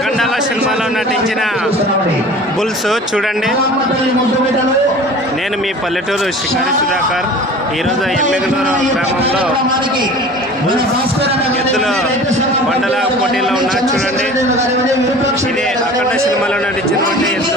అఖండాల సినిమాలో నటించిన బుల్స్ చూడండి. నేను మీ పల్లెటూరు శిఖరి సుధాకర్. ఈరోజు ఎమ్మెగనూరు గ్రామంలో ఎద్దుల బండల పోటీలో ఉన్నా. చూడండి. ఇది అఖండ సినిమాలో నటించినటువంటి ఎద్దు.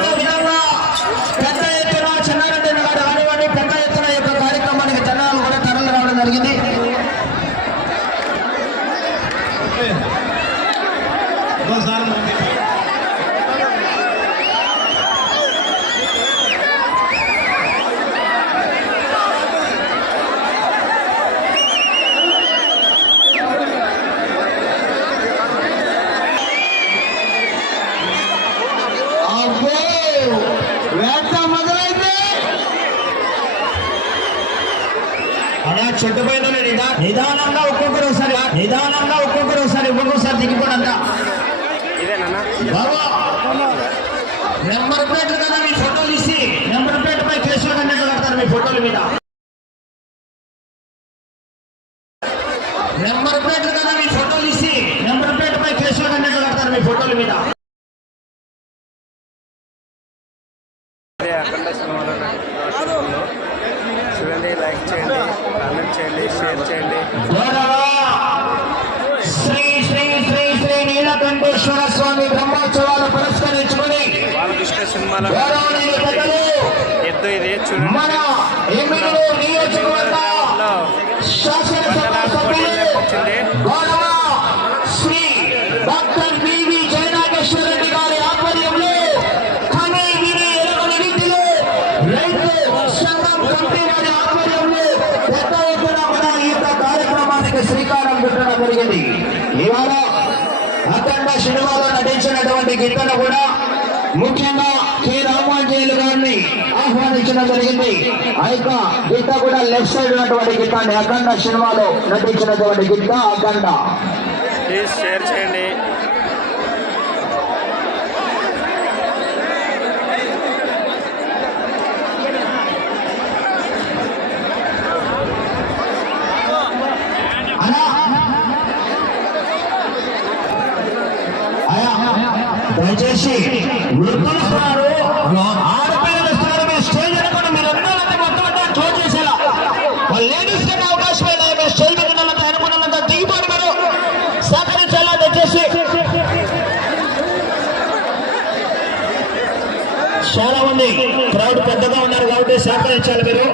అలా చెట్టు పైన నిదా నిదానంగా ఒక్కొక్కరు ఒకసారి నిదానంగా ఒక్కొక్కరు ఒకసారి ఒక్కొక్కసారి దిగిపోడంట బాబా నెంబర్ ప్లేట్ కదా మీ ఫోటోలు ఇచ్చి నెంబర్ ప్లేట్ పై కేసులు కన్నట్టు కడతారు మీ ఫోటోల మీద. నెంబర్ ప్లేట్ కదా మీ ఫోటోలు ఇచ్చి నెంబర్ ప్లేట్ పై కేసులు కన్నట్టు కడతారు మీ ఫోటోల మీద అదే అఖండ సినిమాలో నటించిన లైక్ చేయండి కామెంట్ చేయండి షేర్ చేయండి. శ్రీ శ్రీ శ్రీ శ్రీ నీలకంఠేశ్వర స్వామి బ్రహ్మోత్సవాలు పురస్కరించుకుని బాలకృష్ణ సినిమాలో ఎద్దు ఇది చూడండి. వచ్చింది శ్రీ డాక్టర్ బివి జయనాగేశ్వర రెడ్డి గారి ఆధ్వర్యంలో రైతు సంఘం కమిటీ వారి ఆధ్వర్యంలో పెద్ద ఎత్తున మన ఈ యొక్క కార్యక్రమానికి శ్రీకారం చుట్టడం జరిగింది. ఇవాళ అఖండ సినిమాలో నటించినటువంటి గీతను కూడా ముఖ్యంగా శ్రీ రామాంజయులు గారిని ఆహ్వానించడం జరిగింది. ఆ యొక్క గీత కూడా లెఫ్ట్ సైడ్ ఉన్నటువంటి గిట్టండి అఖండ సినిమాలో నటించినటువంటి గీత అఖండ. ప్లీజ్ షేర్ చేయండి అలా అయా దయచేసి వృద్ధులు ఆడపిల్లలు ఇస్తున్నారు మీరు స్టేజ్ అనుకోండి మీరు అందరంతా మొత్తం అంతా క్లోజ్ చేసేలా. వాళ్ళు లేడీస్ కన్నా అవకాశం లేదు మీరు స్టేజ్ మీద అనుకున్నంత దిగిపోరు మీరు సహకరించాలా దయచేసి. చాలా మంది క్రౌడ్ పెద్దగా ఉన్నారు కాబట్టి సహకరించాలి మీరు.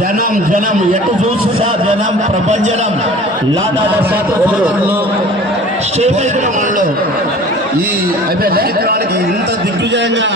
జనం జనం ఎటు చూసినా జనం ప్రపంచనం లాదా స్టేజ్ ఇంత దిగ్విజయంగా